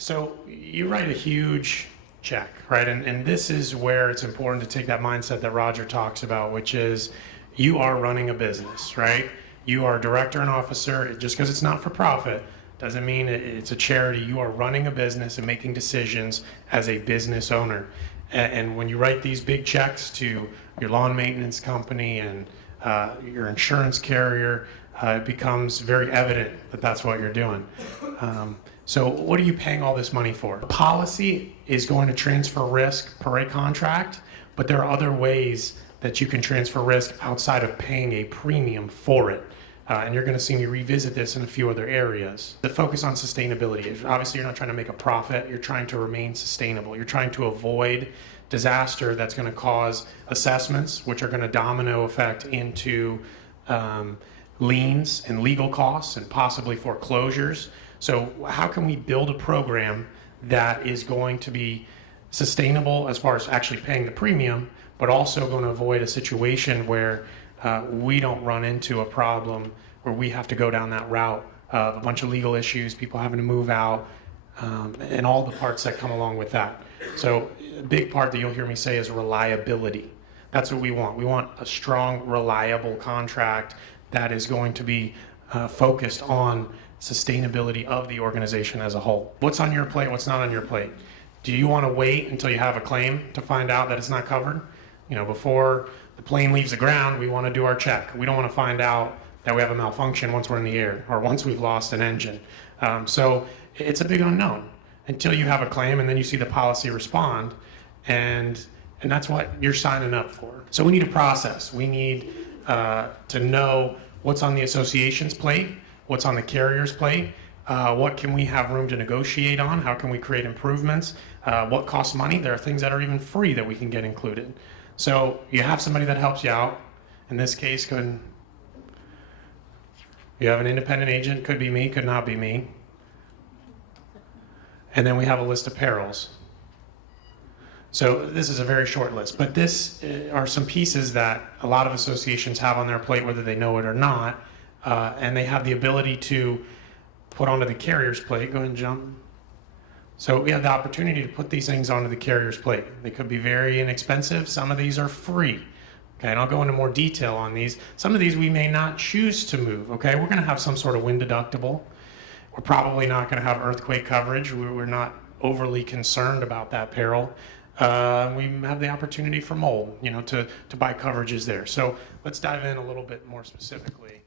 So you write a huge check, right? And this is where it's important to take that mindset that Roger talks about, which is you are running a business, right? You are a director and officer. Just because it's not for profit doesn't mean it's a charity. You are running a business and making decisions as a business owner. And when you write these big checks to your lawn maintenance company and your insurance carrier, it becomes very evident that that's what you're doing. So what are you paying all this money for? Policy is going to transfer risk per a contract, but there are other ways that you can transfer risk outside of paying a premium for it. And you're going to see me revisit this in a few other areas. The focus on sustainability. Obviously, you're not trying to make a profit. You're trying to remain sustainable. You're trying to avoid disaster that's going to cause assessments, which are going to domino effect into liens and legal costs and possibly foreclosures. So how can we build a program that is going to be sustainable as far as actually paying the premium, but also going to avoid a situation where we don't run into a problem where we have to go down that route of a bunch of legal issues, people having to move out, and all the parts that come along with that. So a big part that you'll hear me say is reliability. That's what we want. We want a strong, reliable contract that is going to be focused on sustainability of the organization as a whole. What's on your plate? What's not on your plate? Do you want to wait until you have a claim to find out that it's not covered? You know, before the plane leaves the ground, we want to do our check. We don't want to find out that we have a malfunction once we're in the air or once we've lost an engine. So it's a big unknown until you have a claim and then you see the policy respond, and that's what you're signing up for. So we need a process. We need to know what's on the association's plate, what's on the carrier's plate, what can we have room to negotiate on, how can we create improvements, what costs money. There are things that are even free that we can get included. So you have somebody that helps you out. In this case, you have an independent agent, could be me, could not be me. And then we have a list of perils. So this is a very short list, but this are some pieces that a lot of associations have on their plate, whether they know it or not, and they have the ability to put onto the carrier's plate. Go ahead and jump. So we have the opportunity to put these things onto the carrier's plate. They could be very inexpensive. Some of these are free. Okay, and I'll go into more detail on these. Some of these we may not choose to move. Okay, we're going to have some sort of wind deductible. We're probably not going to have earthquake coverage. We're not overly concerned about that peril. We have the opportunity for mold, to buy coverages there. So let's dive in a little bit more specifically.